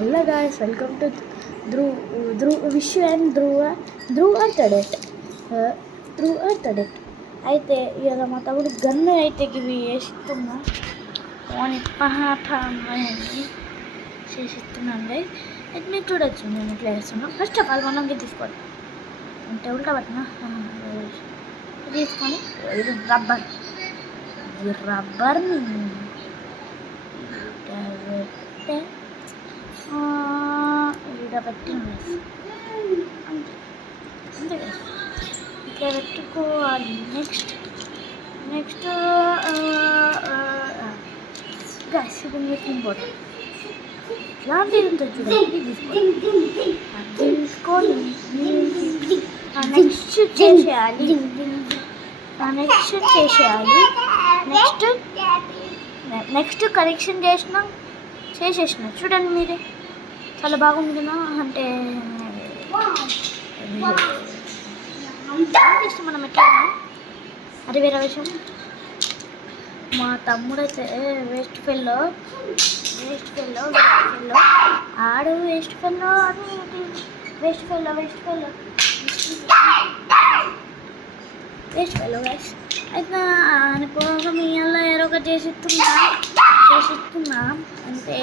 Hello guys, welcome to Vish and Dhruv అడెట్. అయితే ఇవాళ మా తమ్ముడు గన్ను అయితే ఇవి వేస్తున్నా అని పహాటాన్ని చేసిస్తున్నాను గైస్. అయితే మీరు చూడొచ్చు నేను ఇట్లా వేస్తున్నాను. ఫస్ట్ ఆఫ్ ఆల్ మనం తీసుకోవాలి అంటే ఉల్టా పట్టిన తీసుకొని ఇది రబ్బర్ని పెట్టిన అంతే అంతే ఇట్లా పెట్టుకోవాలి. నెక్స్ట్ గైస్ ఇప్పుడు మీకు ఇంపార్టెంట్ ఇలాంటిది ఉంటుంది చూడండి, తీసుకొని నెక్స్ట్ చేసేయాలి. నెక్స్ట్ కరెక్షన్ చేసేసిన చూడండి మీరే, చాలా బాగుంది అంటే మనం ఎట్లా అది వేరే విషయం. మా తమ్ముడైతే వేస్ట్ ఫెల్లో ఆడు వేస్ట్ ఫెల్లో గైస్. అయితే అనుకోగా మీ అల్ల ఏదో ఒకటి చేసిస్తున్నా అంటే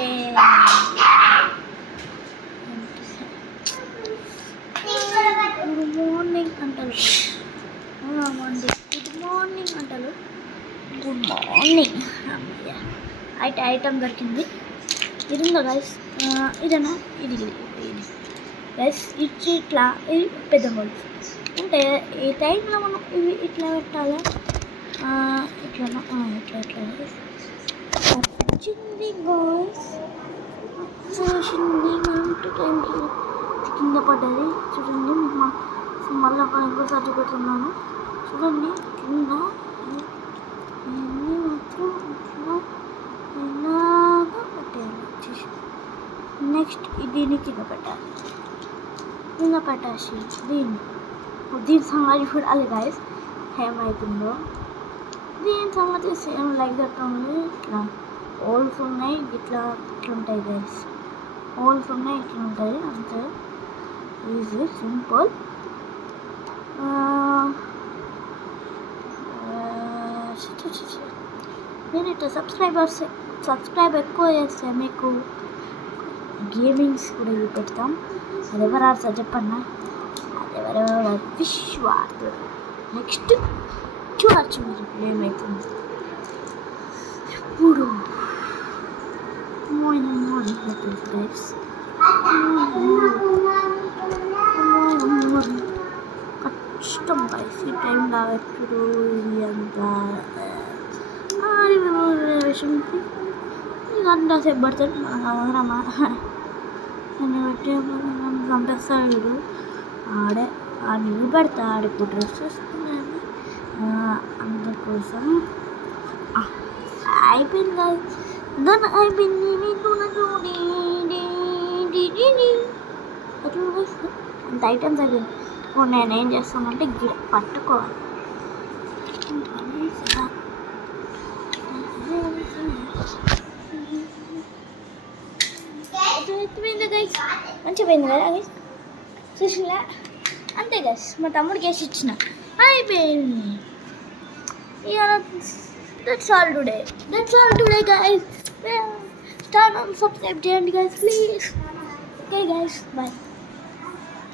గుడ్ మార్నింగ్ అంటారు. గుడ్ మార్నింగ్ అయితే ఐటమ్ దొరికింది. ఇది ఉందా గైస్, ఇదేనా? ఇది గైస్ ఇట్లా ఇది పెద్ద హోల్స్ అంటే ఈ టైంలో మనం ఇవి ఇట్లా పెట్టాలా, ఇట్లా వచ్చింది గైస్. కింద పడ్డది చూడండి. మళ్ళీ ఇంకోసారి పెడుతున్నాను చూడండి. కింద మాత్రం ఇలాగా పెట్టాలి. నెక్స్ట్ దీన్ని కింద పెట్టేసి దీని సంగతి చూడాలి గైస్ ఏమవుతుందో. దీని సంగతి సేమ్ లైక్ దట్ ఓన్లీ. ఇట్లా హోల్స్ ఉన్నాయి, ఇట్లా ఉంటాయి గైస్. హోల్స్ ఉన్నాయి, ఇట్లా ఉంటాయి. అంతే ఈజీ సింపుల్. నేను ఇట్లా సబ్స్క్రైబ్ ఎక్కువ చేస్తే మీకు గేమింగ్స్ కూడా పెడతాం. అది ఎవరు ఆడతారు చెప్పన్నా? అదెవరో విశ్వాడు. నెక్స్ట్ చూడచ్చు మీరు ఏమవుతుంది. ఇప్పుడు కష్టం గైస్ ఈ టైం ఎప్పుడు ఇది అంతా గంట సేపు పడుతుంది. నన్ను పెట్టి చంపేస్తాడు ఆడే. ఆ నీళ్ళు పెడతా ఆడిప్పుడు డ్రెస్ వేసుకున్నాను అందుకోసం అయిపోయింది. దాన్ని అయిపోయింది అంత ఐటమ్స్ అయిపోయింది. నేను ఏం చేస్తానంటే పట్టుకోవాలి. మంచిగా పోయింది కదా గైస్, చూసినా అంతే గైస్. మా తమ్ముడికి వేసి ఇచ్చిన అయిపోయింది. That's all today guys. Start on subscribe చేయండి guys please. Okay guys, bye.